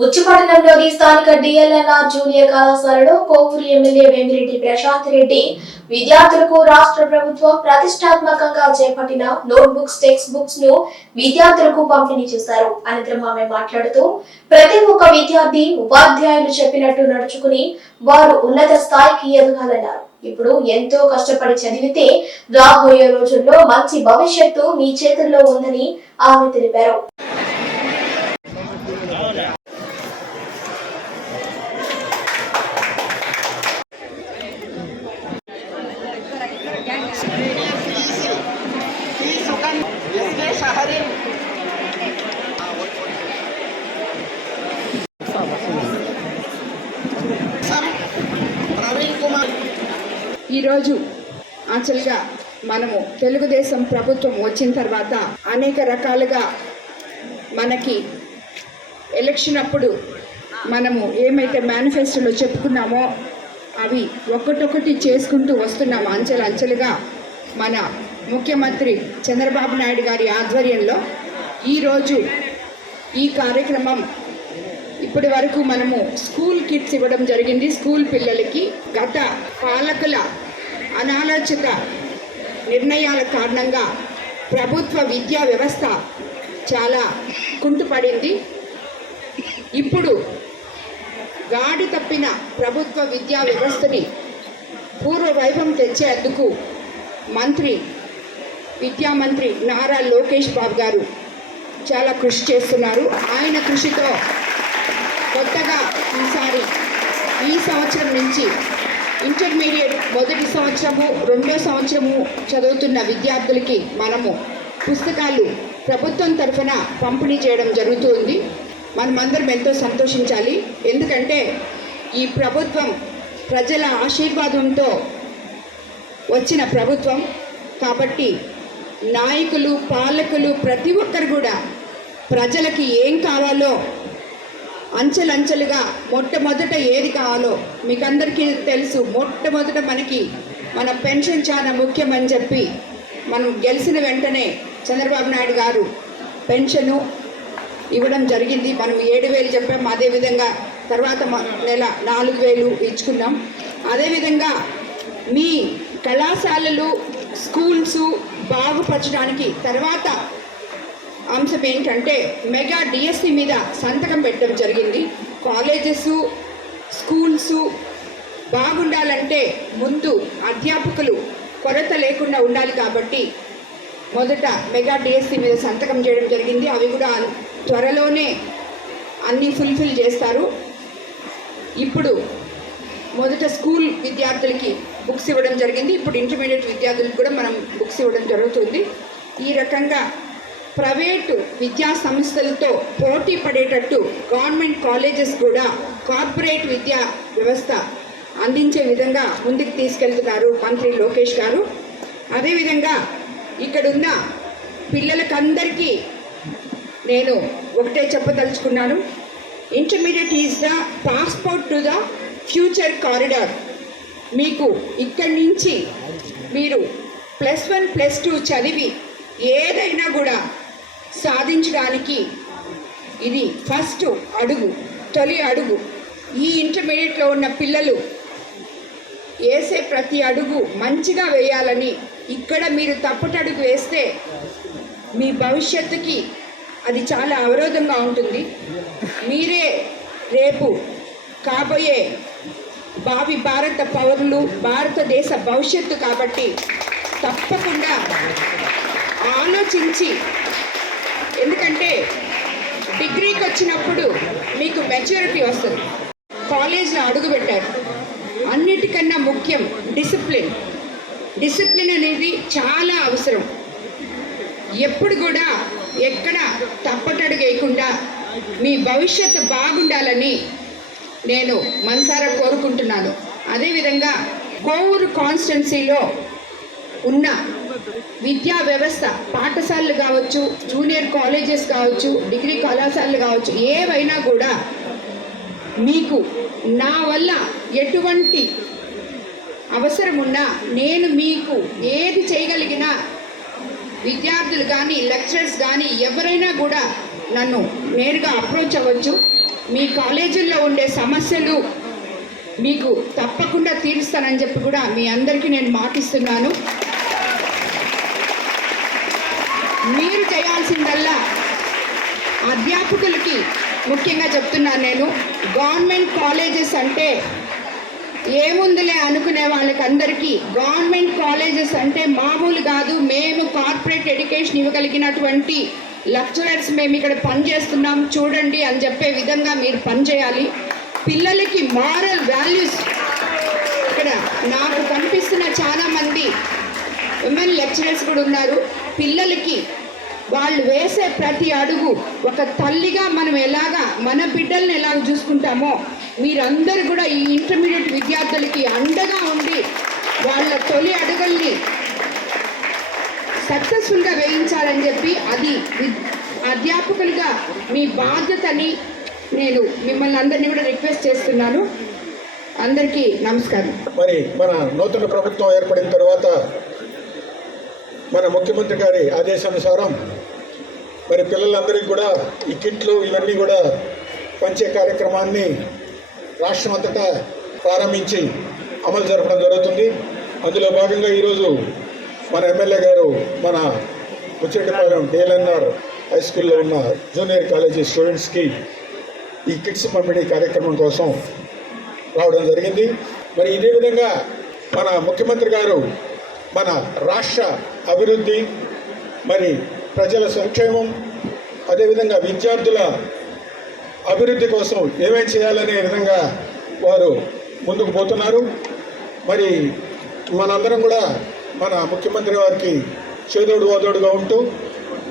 బుచ్చిపట్టణంలోని స్థానిక DLNR junior కళాశాలలో Kovur MLA Vemireddy Prashanth Reddy విద్యార్థులకు రాష్ట్ర ప్రభుత్వం ప్రతిష్టాత్మకంగా చేపట్టిన నోట్ బుక్స్ టెక్స్ట్ బుక్స్ను విద్యార్థులకు పంపిణీ చేశారు. అనంతరం ఆమె మాట్లాడుతూ ప్రతి ఒక్క విద్యార్థి ఉపాధ్యాయులు చెప్పినట్టు నడుచుకుని వారు ఉన్నత స్థాయికి ఎదగాలన్నారు. ఇప్పుడు ఎంతో కష్టపడి చదివితే రాబోయే రోజుల్లో మంచి భవిష్యత్తు మీ చేతుల్లో ఉందని ఆమె తెలిపారు. ఈరోజు యాక్చువల్గా మనము తెలుగుదేశం ప్రభుత్వం వచ్చిన తర్వాత అనేక రకాలుగా మనకి ఎలక్షన్ అప్పుడు మనము ఏమైతే మేనిఫెస్టోలో చెప్పుకున్నామో అవి ఒక్కటొక్కటి చేసుకుంటూ వస్తున్నాం అంచెలు అంచెలుగా మన ముఖ్యమంత్రి చంద్రబాబు నాయుడు గారి ఆధ్వర్యంలో ఈరోజు ఈ కార్యక్రమం ఇప్పటి వరకు మనము స్కూల్ కిట్స్ ఇవ్వడం జరిగింది. స్కూల్ పిల్లలకి గత పాలకుల అనాలోచిత నిర్ణయాల కారణంగా ప్రభుత్వ విద్యా వ్యవస్థ చాలా కుంటుపడింది. ఇప్పుడు గాడి తప్పిన ప్రభుత్వ విద్యా వ్యవస్థని పూర్వ వైభవం తెచ్చేందుకు మంత్రి విద్యా మంత్రి నారా లోకేష్ బాబు గారు చాలా కృషి చేస్తున్నారు. ఆయన కృషితో కొత్తగా ఈసారి ఈ సంవత్సరం నుంచి ఇంటర్మీడియట్ మొదటి సంవత్సరము రెండో సంవత్సరము చదువుతున్న విద్యార్థులకి మనము పుస్తకాలు ప్రభుత్వం తరఫున పంపిణీ చేయడం జరుగుతుంది మనమందరం ఎంతో సంతోషించాలి. ఎందుకంటే ఈ ప్రభుత్వం ప్రజల ఆశీర్వాదంతో వచ్చిన ప్రభుత్వం. కాబట్టి నాయకులు పాలకులు ప్రతి ఒక్కరు కూడా ప్రజలకి ఏం కావాలో అంచెలంచెలుగా మొట్టమొదట ఏది కావాలో మీకు అందరికీ తెలుసు. మొట్టమొదట మనకి మన పెన్షన్ చాలా ముఖ్యమని చెప్పి మనం గెలిచిన వెంటనే చంద్రబాబు నాయుడు గారు పెన్షను ఇవ్వడం జరిగింది. మనం ఏడు వేలు చెప్పాం. అదేవిధంగా తర్వాత మ- నెల నాలుగు వేలు ఇచ్చుకున్నాం. అదేవిధంగా మీ కళాశాలలు స్కూల్స్ బాగుపరచడానికి తర్వాత అంశం ఏంటంటే మెగా డిఎస్సి మీద సంతకం పెట్టడం జరిగింది. కాలేజెస్ స్కూల్స్ బాగుండాలంటే ముందు అధ్యాపకులు కొరత లేకుండా ఉండాలి కాబట్టి మొదట మెగా డిఎస్సి మీద సంతకం చేయడం జరిగింది. అవి కూడా త్వరలోనే అన్నీ ఫుల్ఫిల్ చేస్తారు. ఇప్పుడు మొదట స్కూల్ విద్యార్థులకి బుక్స్ ఇవ్వడం జరిగింది. ఇప్పుడు ఇంటర్మీడియట్ విద్యార్థులకు కూడా మనం బుక్స్ ఇవ్వడం జరుగుతుంది. ఈ రకంగా ప్రైవేటు విద్యా సంస్థలతో పోటీ పడేటట్టు గవర్నమెంట్ కాలేజెస్ కూడా కార్పొరేట్ విద్యా వ్యవస్థ అందించే విధంగా ముందుకు తీసుకెళ్తున్నారు మంత్రి లోకేష్ గారు. అదేవిధంగా ఇక్కడున్న పిల్లలకందరికీ నేను ఒకటే చెప్పదలుచుకున్నాను. Intermediate is the passport to the future corridor మీకు ఇక్కడి నుంచి మీరు ప్లస్ వన్ ప్లస్ టూ చదివి ఏదైనా కూడా సాధించడానికి ఇది ఫస్ట్ అడుగు తొలి అడుగు. ఈ ఇంటర్మీడియట్లో ఉన్న పిల్లలు వేసే ప్రతి అడుగు మంచిగా వేయాలని ఇక్కడ మీరు తప్పటడుగు వేస్తే మీ భవిష్యత్తుకి అది చాలా అవరోధంగా ఉంటుంది. మీరే రేపు కాబోయే భావి భారత పౌరులు భారతదేశ భవిష్యత్తు కాబట్టి తప్పకుండా ఆలోచించి ఎందుకంటే డిగ్రీకి వచ్చినప్పుడు మీకు మెచ్యూరిటీ వస్తుంది. కాలేజ్లో అడుగుపెట్టారు. అన్నిటికన్నా ముఖ్యం డిసిప్లిన్. డిసిప్లిన్ అనేది చాలా అవసరం. ఎప్పుడు కూడా ఎక్కడ తప్పటడుగేయకుండా మీ భవిష్యత్తు బాగుండాలని నేను మనసారా కోరుకుంటున్నాను. అదేవిధంగా కోవూరు కాన్స్టిట్యున్సీలో ఉన్న విద్యా వ్యవస్థ పాఠశాలలు కావచ్చు జూనియర్ కాలేజెస్ కావచ్చు డిగ్రీ కళాశాలలు కావచ్చు ఏవైనా కూడా మీకు నా వల్ల ఎటువంటి అవసరం ఉన్నా నేను మీకు ఏది చేయగలిగినా విద్యార్థులు కానీ లెక్చరర్స్ కానీ ఎవరైనా కూడా నన్ను నేరుగా అప్రోచ్ అవ్వచ్చు. మీ కాలేజీల్లో ఉండే సమస్యలు మీకు తప్పకుండా తీరుస్తానని చెప్పి కూడా మీ అందరికీ నేను మాటిస్తున్నాను. మీరు చేయాల్సిందల్లా అధ్యాపకులకి ముఖ్యంగా చెప్తున్నాను నేను. గవర్నమెంట్ కాలేజెస్ అంటే ఏముందిలే అనుకునే వాళ్ళకి అందరికీ గవర్నమెంట్ కాలేజెస్ అంటే మామూలు కాదు మేము కార్పొరేట్ ఎడ్యుకేషన్ ఇవ్వగలిగినటువంటి లెక్చరర్స్ మేము ఇక్కడ పనిచేస్తున్నాం చూడండి అని చెప్పే విధంగా మీరు పనిచేయాలి. పిల్లలకి మారల్ వాల్యూస్ ఇక్కడ నాకు కనిపిస్తున్న చాలామంది ఉమెన్ లెక్చరర్స్ కూడా ఉన్నారు. పిల్లలకి వాళ్ళు వేసే ప్రతి అడుగు ఒక తల్లిగా మనం ఎలాగా మన బిడ్డల్ని ఎలాగ చూసుకుంటామో మీరందరూ కూడా ఈ ఇంటర్మీడియట్ విద్యార్థులకి అండగా ఉండి వాళ్ళ తొలి అడుగుల్ని సక్సెస్ఫుల్గా వేయించాలని చెప్పి అది అధ్యాపకులుగా మీ బాధ్యతని నేను మిమ్మల్ని అందరినీ కూడా రిక్వెస్ట్ చేస్తున్నాను. అందరికీ నమస్కారం. మరి మన నూతన ప్రభుత్వం ఏర్పడిన తర్వాత మన ముఖ్యమంత్రి గారి ఆదేశానుసారం మరి పిల్లలందరికీ కూడా ఈ కిట్లు ఇవన్నీ కూడా పంచే కార్యక్రమాన్ని రాష్ట్రం అంతటా ప్రారంభించి అమలు జరపడం జరుగుతుంది. అందులో భాగంగా ఈరోజు మన ఎమ్మెల్యే గారు మన ముచ్చటిపాలెం డిఎల్ఎన్ఆర్ హై స్కూల్లో ఉన్న జూనియర్ కాలేజీ స్టూడెంట్స్కి ఈ కిట్స్ పంపిణీ కార్యక్రమం కోసం రావడం జరిగింది. మరి ఇదే విధంగా మన ముఖ్యమంత్రి గారు మన రాష్ట్ర అభివృద్ధి మరి ప్రజల సంక్షేమం అదేవిధంగా విద్యార్థుల అభివృద్ధి కోసం ఏమేం చేయాలనే విధంగా వారు ముందుకు పోతున్నారు. మరి మనందరం కూడా మన ముఖ్యమంత్రి వారికి చేదోడు వాదోడుగా ఉంటూ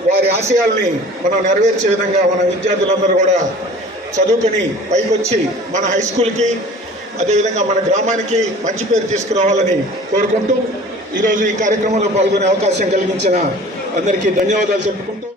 వారి ఆశయాల్ని మనం నెరవేర్చే విధంగా మన విద్యార్థులందరూ కూడా చదువుకొని పైకొచ్చి మన హై స్కూల్కి అదేవిధంగా మన గ్రామానికి మంచి పేరు తీసుకురావాలని కోరుకుంటూ ఈరోజు ఈ కార్యక్రమంలో పాల్గొనే అవకాశం కలిగించిన అందరికీ ధన్యవాదాలు చెప్పుకుంటూ